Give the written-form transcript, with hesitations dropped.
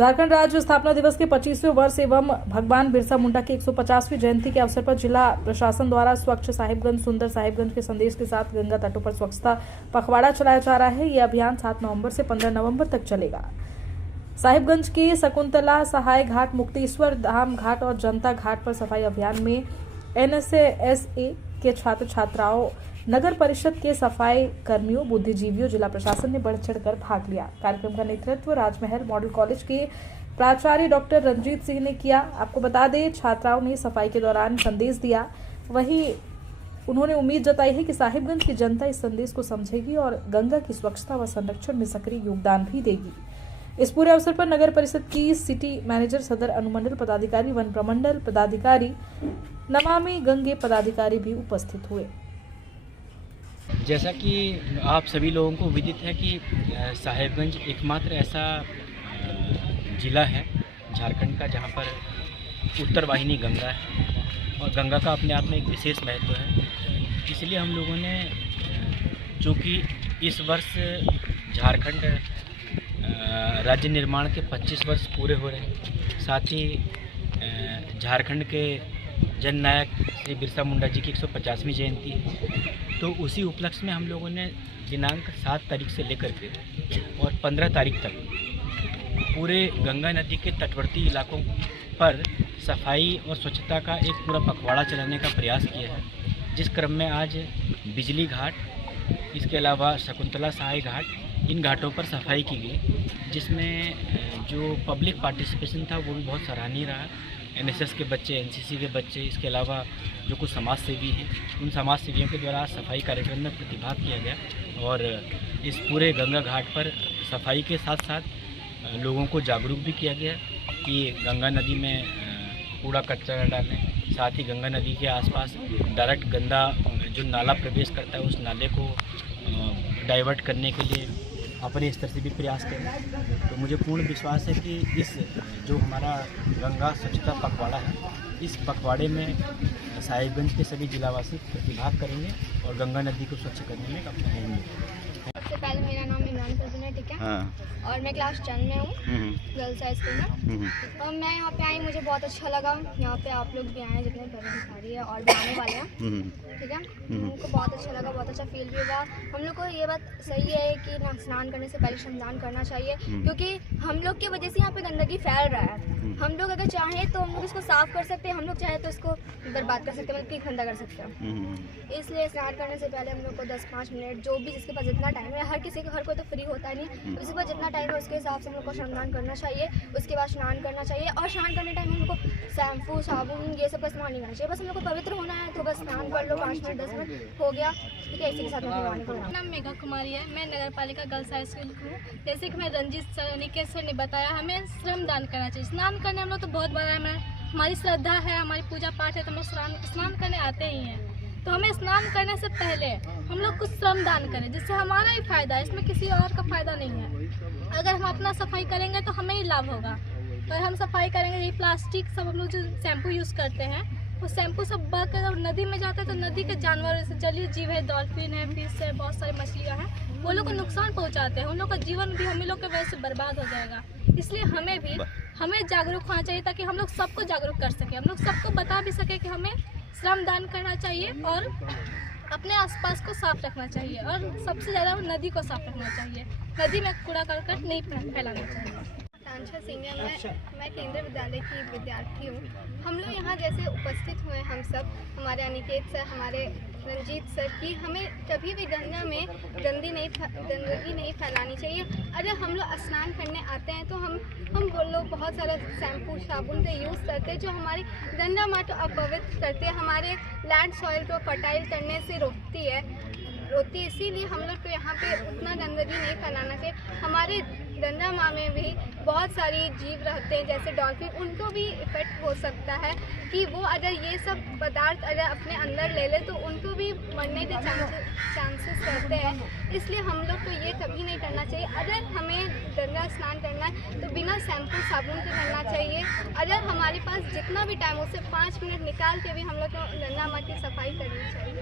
झारखंड राज्य स्थापना दिवस के 25वें वर्ष एवं भगवान बिरसा मुंडा की 150वीं जयंती के अवसर पर जिला प्रशासन द्वारा स्वच्छ साहिबगंज सुंदर साहिबगंज के संदेश के साथ गंगा तटों पर स्वच्छता पखवाड़ा चलाया जा रहा है। यह अभियान 7 नवंबर से 15 नवंबर तक चलेगा। साहिबगंज के शकुंतला सहाय घाट, मुक्तेश्वर धाम घाट और जनता घाट पर सफाई अभियान में NSA के छात्र छात्राओं, नगर परिषद के सफाई कर्मियों, बुद्धिजीवियों, जिला प्रशासन ने बढ़ चढ़कर भाग लिया। कार्यक्रम का नेतृत्व राजमहल मॉडल कॉलेज के प्राचार्य डॉक्टर रंजीत सिंह ने किया। आपको बता दें, छात्राओं ने सफाई के दौरान संदेश दिया। वहीं उन्होंने उम्मीद जताई है कि साहिबगंज की जनता इस संदेश को समझेगी और गंगा की स्वच्छता व संरक्षण में सक्रिय योगदान भी देगी। इस पूरे अवसर पर नगर परिषद की सिटी मैनेजर, सदर अनुमंडल पदाधिकारी, वन प्रमंडल पदाधिकारी, नमामि गंगे पदाधिकारी भी उपस्थित हुए। जैसा कि आप सभी लोगों को विदित है कि साहिबगंज एकमात्र ऐसा ज़िला है झारखंड का जहां पर उत्तर वाहिनी गंगा है और गंगा का अपने आप में एक विशेष महत्व है। इसलिए हम लोगों ने, चूँकि इस वर्ष झारखंड राज्य निर्माण के 25 वर्ष पूरे हो रहे हैं, साथ ही झारखंड के जननायक श्री बिरसा मुंडा जी की 150वीं जयंती है, तो उसी उपलक्ष्य में हम लोगों ने दिनांक 7 तारीख से लेकर के और 15 तारीख तक पूरे गंगा नदी के तटवर्ती इलाकों पर सफाई और स्वच्छता का एक पूरा पखवाड़ा चलाने का प्रयास किया है। जिस क्रम में आज बिजली घाट, इसके अलावा शकुंतला सहाय घाट, इन घाटों पर सफाई की गई, जिसमें जो पब्लिक पार्टिसिपेशन था वो भी बहुत सराहनीय रहा। NSS के बच्चे, NCC के बच्चे, इसके अलावा जो कुछ समाज सेवी हैं, उन समाज सेवियों के द्वारा सफाई कार्यक्रम में प्रतिभाग किया गया और इस पूरे गंगा घाट पर सफाई के साथ साथ लोगों को जागरूक भी किया गया कि गंगा नदी में कूड़ा कचरा डालें। साथ ही गंगा नदी के आसपास डायरेक्ट गंदा जो नाला प्रवेश करता है, उस नाले को डाइवर्ट करने के लिए अपने स्तर से भी प्रयास करें। तो मुझे पूर्ण विश्वास है कि इस जो हमारा गंगा स्वच्छता पखवाड़ा है, इस पखवाड़े में साहिबगंज के सभी जिलावासी प्रतिभाग करेंगे और गंगा नदी को स्वच्छ करने में अपना अहम योगदान। सबसे पहले मेरा नाम इमरान फजून है, ठीक है। और मैं क्लास 10 में हूँ, गर्ल्स हाई स्कूल में। और मैं यहाँ पे आई, मुझे बहुत अच्छा लगा। यहाँ पे आप लोग भी आए, जितने पदाधिकारी है और भी आने वाले हैं, ठीक है। उनको बहुत अच्छा लगा, बहुत अच्छा फील भी होगा। हम लोग को ये बात सही है कि ना स्नान करने से पहले श्रमदान करना चाहिए, क्योंकि हम लोग की वजह से यहाँ पे गंदगी फैल रहा है। हम लोग अगर चाहें तो हम लोग इसको साफ कर सकते हैं, हम लोग चाहें तो इसको बर्बाद कर सकते हैं, मतलब गंदा कर सकते हैं। इसलिए स्नान करने से पहले हम लोग को 10-5 मिनट, जो भी जिसके पास जितना टाइम है, हर कोई तो फ्री होता नहीं, जिसके पास जितना टाइम है उसके हिसाब से हम लोग को श्रमदान करना चाहिए। उसके बाद स्नान करना चाहिए और स्नान करने टाइम हमको शैम्पू, साबुन, ये सब का इस्तेमाल नहीं करना चाहिए। बस हम लोग को पवित्र होना है तो बस स्नान कर लो, 5 मिनट 10 मिनट हो गया, ठीक है। इसी के साथ मेरा नाम मेघा कुमारी है, मैं नगर पालिका गर्ल्स हाई स्कूल हूँ। जैसे कि मैं रंजीत सर, निकेश सर ने बताया, हमें श्रमदान करना चाहिए। स्नान करने हम लोग तो बहुत बड़ा है, हमारी श्रद्धा है, हमारी पूजा पाठ है, तो हम लोग स्नान करने आते ही हैं। तो हमें स्नान करने से पहले हम लोग कुछ श्रमदान करें, जिससे हमारा ही फायदा है, इसमें किसी और का फायदा नहीं है। अगर हम अपना सफाई करेंगे तो हमें ही लाभ होगा। और हम सफाई करेंगे, ये प्लास्टिक सब हम लोग जो शैम्पू यूज़ करते हैं, वो शैम्पू सब बहकर जब नदी में जाता है तो नदी के जानवर, जैसे जलीय जीव है, डॉल्फिन है, फिश है, बहुत सारी मछलियाँ हैं, वो लोग को नुकसान पहुँचाते हैं। उन लोग का जीवन भी हम लोग की वजह से बर्बाद हो जाएगा। इसलिए हमें जागरूक होना चाहिए, ताकि हम लोग सबको जागरूक कर सकें, हम लोग सबको बता भी सकें कि हमें श्रमदान करना चाहिए और अपने आसपास को साफ रखना चाहिए और सबसे ज़्यादा नदी को साफ रखना चाहिए। नदी में कूड़ा करकट नहीं फैलाना चाहिए। आकांक्षा सीनियर, मैं केंद्रीय विद्यालय की विद्यार्थी हूँ। हम लोग यहाँ जैसे उपस्थित हुए, हम सब, हमारे अनिकेत सर, हमारे रंजीत सर, की हमें कभी भी गंगा में गंदगी नहीं फैलानी चाहिए। अगर हम लोग स्नान करने आते हैं तो हम वो लोग बहुत सारा शैम्पू, साबुन का यूज़ करते हैं, जो हमारी गंगा माँ को अपवित्र करते हैं, हमारे लैंड सॉइल को फर्टाइल करने से रोकती है। इसीलिए हम लोग को यहाँ पे उतना गंदगी नहीं फैलाना चाहिए। हमारे गंगा माँ में भी बहुत सारी जीव रहते हैं, जैसे डॉल्फिन, उनको भी इफेक्ट हो सकता है कि वो अगर ये सब पदार्थ अगर अपने अंदर ले ले तो उनको भी मरने के चांसेस रहते हैं। इसलिए हम लोग को ये कभी नहीं करना चाहिए। अगर हमें गंगा स्नान करना है तो बिना शैम्पू साबुन के करना चाहिए। अगर हमारे पास जितना भी टाइम हो, उससे 5 मिनट निकाल के भी हम लोग को गंगा माँ की सफाई करनी चाहिए।